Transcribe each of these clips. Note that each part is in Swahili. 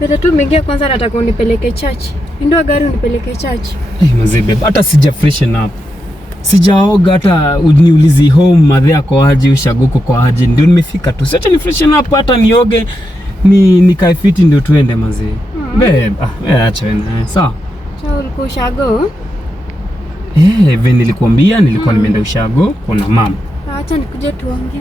Beta tu umeingia kwanza nataka unipeleke church. Ndio gari unipeleke church. Mzee babe, hata sija freshen up. Sijaoga hata uniulizi home madhe yako aje ushaguko kwa aje. Ndio nimefika tu. Siacha ni freshen up hata nioge nikae fiti ndio tuende mzee. Babe, acha wewe. Sawa. Chao ulikuwa ushago? Vile nilikuambia nilikuwa nimeenda ushago kuna mama. Acha nikuje tuongee.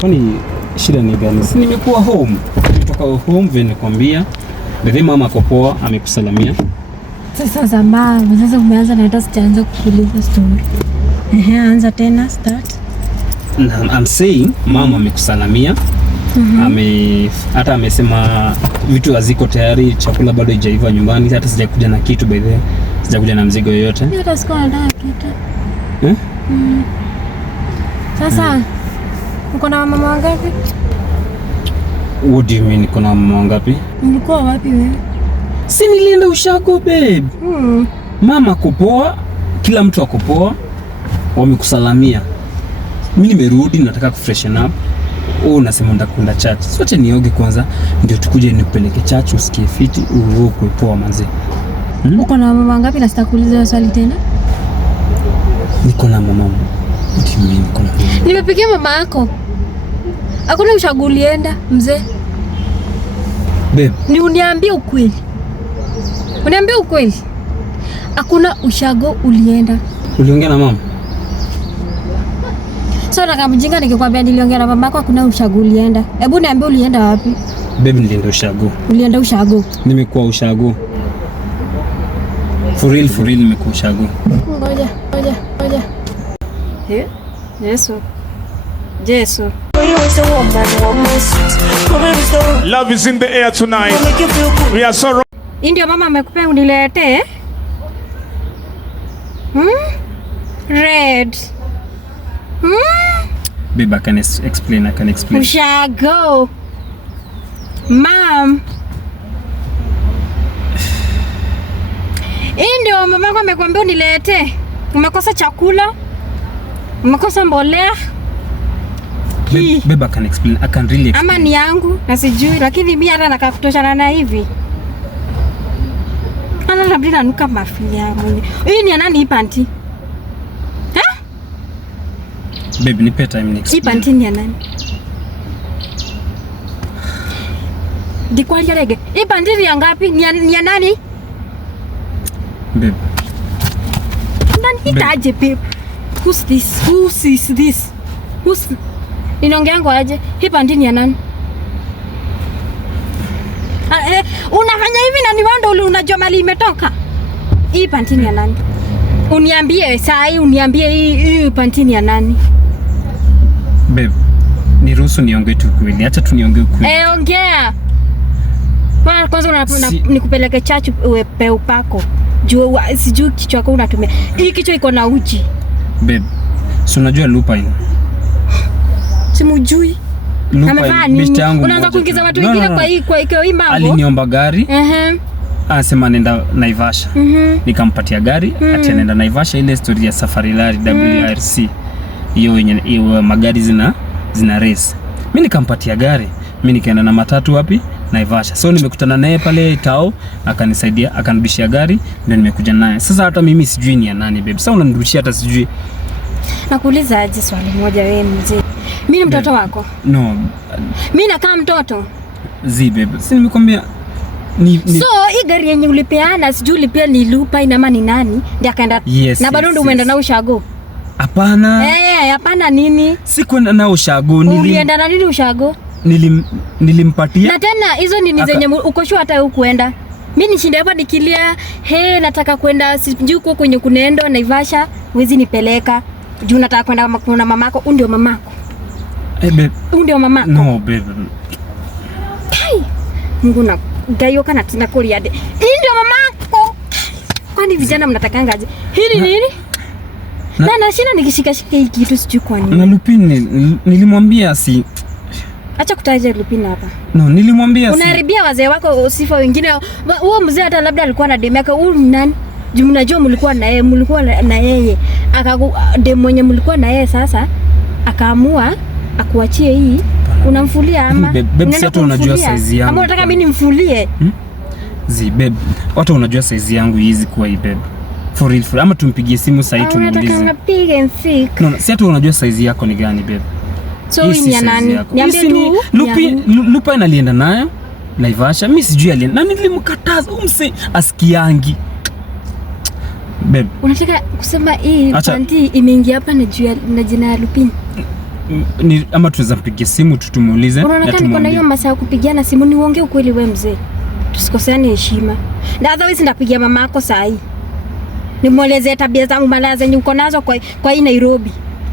Kwani shida ni gani? Si nimekuwa home. Kutoka home vile nilikwambia. Bebe mama ako poa amekusalamia. Sasa zamani, sasa umeanza na hata sijaanza kukuuliza story. Anza tena start. I'm saying mama amekusalamia. Hata amesema vitu haziko tayari, chakula bado haijaiva nyumbani, hata sijakuja na kitu by the way. Sijakuja na mzigo yoyote. Hata sikuwa na kitu. Sasa uko na mama wangapi? What do you mean uko na mama wangapi? Ulikuwa wapi wewe? Si nilienda ushago babe. Mama kupoa, kila mtu akopoa. Wamekusalamia. Mimi nimerudi nataka kufreshen up. Unasema ndakwenda church. Sote nioge kwanza ndio tukuje nikupeleke church usikie fiti uwe poa manzi. Uko na mama wangapi na sitakuuliza swali tena? Niko na mama. What do you mean niko na mama? Nimepikia mama yako. Hakuna ushago ulienda mzee. Babe, ni uniambie ukweli. Uniambie ukweli. Hakuna ushago ulienda. Uliongea na mama? Sasa nakamjinga nikikwambia niliongea na mama yako hakuna ushago ulienda. Hebu niambie ulienda wapi? Babe, nilienda ushago. Ulienda ushago? Nimekuwa ushago. For real nimekuwa ushago. Ngoja. Yesu. Love is in the air tonight. We are so Ndio mama amekupea unilete. Red. Babe, I can explain. Ushago. Mom. Ndio mama yako amekwambia unilete. Umekosa chakula? Umekosa mbolea? Babe, I can explain. I can really explain. Ama ni yangu na sijui lakini mimi hata nakakutoshana na hivi. Ana labda nanuka mafia mwenye. Hii ni nani hii panty? Babe, nipe time next. Hii panty ni nani? Dikwali rege. Hii panty ni ngapi? Ni ya nani? Babe. Nani itaje babe? Who's this? Inaongea ngo aje? Hii panty ni ya nani? Unafanya hivi na ni wando unajua mali imetoka. Hii panty ni ya nani? Uniambie saa hii, uniambie hii panty ni ya nani? Babe, niruhusu niongee tu kweli. Acha tu niongee kweli. Ongea. Kwanza nikupeleke church uwe upako. Juu sijui kichwa chako unatumia. Hii kichwa iko na uji. Babe, si unajua Lupine? Simujui. Lupine, unaanza kuingiza watu wengine kwa hii mambo. Aliniomba gari. Anasema nenda Naivasha. Nikampatia gari, ati anaenda Naivasha ile story ya Safari Rally WRC. Hiyo magari zina race. Mimi nikampatia gari. Mimi nikaenda na matatu wapi? Naivasha. So nimekutana naye pale Tao, akanisaidia, akanibishia gari, ndio nimekuja naye. Sasa hata mimi sijui ni ya nani babe. Sasa unanirudishia hata sijui. Nakuuliza aje swali moja wewe mzee. Mimi ni mtoto wako? No. Mimi nakaa mtoto. Babe. Si nimekwambia So hii gari yenye ulipeana sijui ulipea ni Lupine ama ni nani? Ndio akaenda. Na bado ndio umeenda na ushago? Hapana. Hapana nini? Si kwenda na ushago. Ulienda na nini ushago? Nilimpatia. Na tena hizo nini zenye uko shua hata hukuenda. Mimi nishinda hapa nikilia, nataka kwenda sijui uko kwenye kunaenda Naivasha, wezi nipeleka. Juu nataka kwenda kuna mamako, ndio mamako. Babe. Ndio mamako. No babe. Mungu na gayo kana tina kulia de. Ndio mamako. Kwani vijana mnatakanga aje? Hili nini? Na shina nikishika hiki kitu sijui kwa nini. Na Lupine nilimwambia si acha kutaja Lupine hapa. No, nilimwambia unaharibia wazee wako sifa wengine. Huo mzee hata labda alikuwa na demu yake. Huyu ni nani? Juu mnajua mlikuwa na yeye. Dem mwenye mlikuwa na yeye sasa akaamua akuachie hii. Unamfulia ama? Babe, si hata unajua size yangu. Ama unataka mimi nimfulie? Babe, hata unajua size yangu hizi kwa hii babe. For real. Ama tumpigie simu sasa tumuulize. Unataka ngapige mfik. No, si hata unajua size yako ni gani babe. So hii ni nani? Niambie tu. Lupa analienda nayo. Naivasha, mimi sijui alienda. Na nilimkataza umse asikiangi. Babe, unataka kusema hii panti imeingia hapa na jina ya Lupin? Ama tuweza mpigie simu tutumuulize. Unaonekana niko na hiyo masaa ya kupigiana simu, ni uongee ukweli wewe mzee. Tusikoseane heshima. Na otherwise ndapigia mama yako saa hii. Nimuelezee tabia zangu malaya zenye uko nazo kwa hii Nairobi.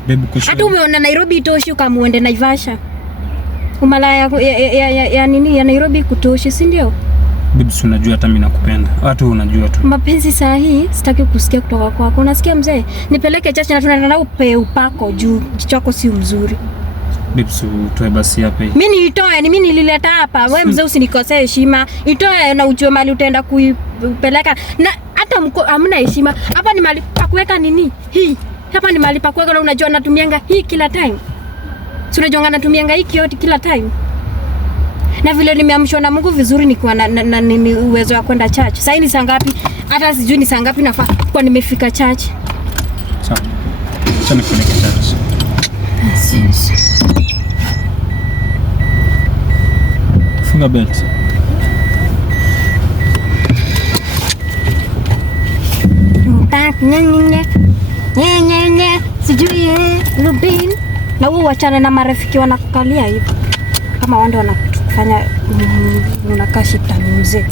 Babe, kusho. Hata umeona Nairobi itoshi ukamuende Naivasha. Umalaya ya nini ya Nairobi kutoshi, si ndio? Babe, si unajua hata mimi nakupenda. Watu unajua tu. Mapenzi saa hii sitaki kusikia kutoka kwako. Unasikia mzee? Nipeleke chache na tunaenda na upe upako juu jicho lako si mzuri. Babe, so toe basi hapa hii. Mimi nitoe, ni mimi nilileta hapa. Wewe mzee usinikosee heshima. Itoe na ujue mali utaenda kuipeleka. Na hata hamna heshima. Hapa ni mali pa kuweka nini? Hii. Hapa ni mali pa kuweka na unajua natumianga hii kila time. Si unajua natumianga hii yote kila time. Na vile nimeamshwa na Mungu vizuri nikuwa na nini uwezo wa kwenda church. Sasa ni saa ngapi? Hata sijui ni saa ngapi nafaa kwa nimefika church. Sawa. Acha nipeleke church. Yes. Funga belt. Sijui Lupin. Na wewe wachana na marafiki wanakukalia hivi. Kama wao ndio wanakufanya unakaa shitani mzee.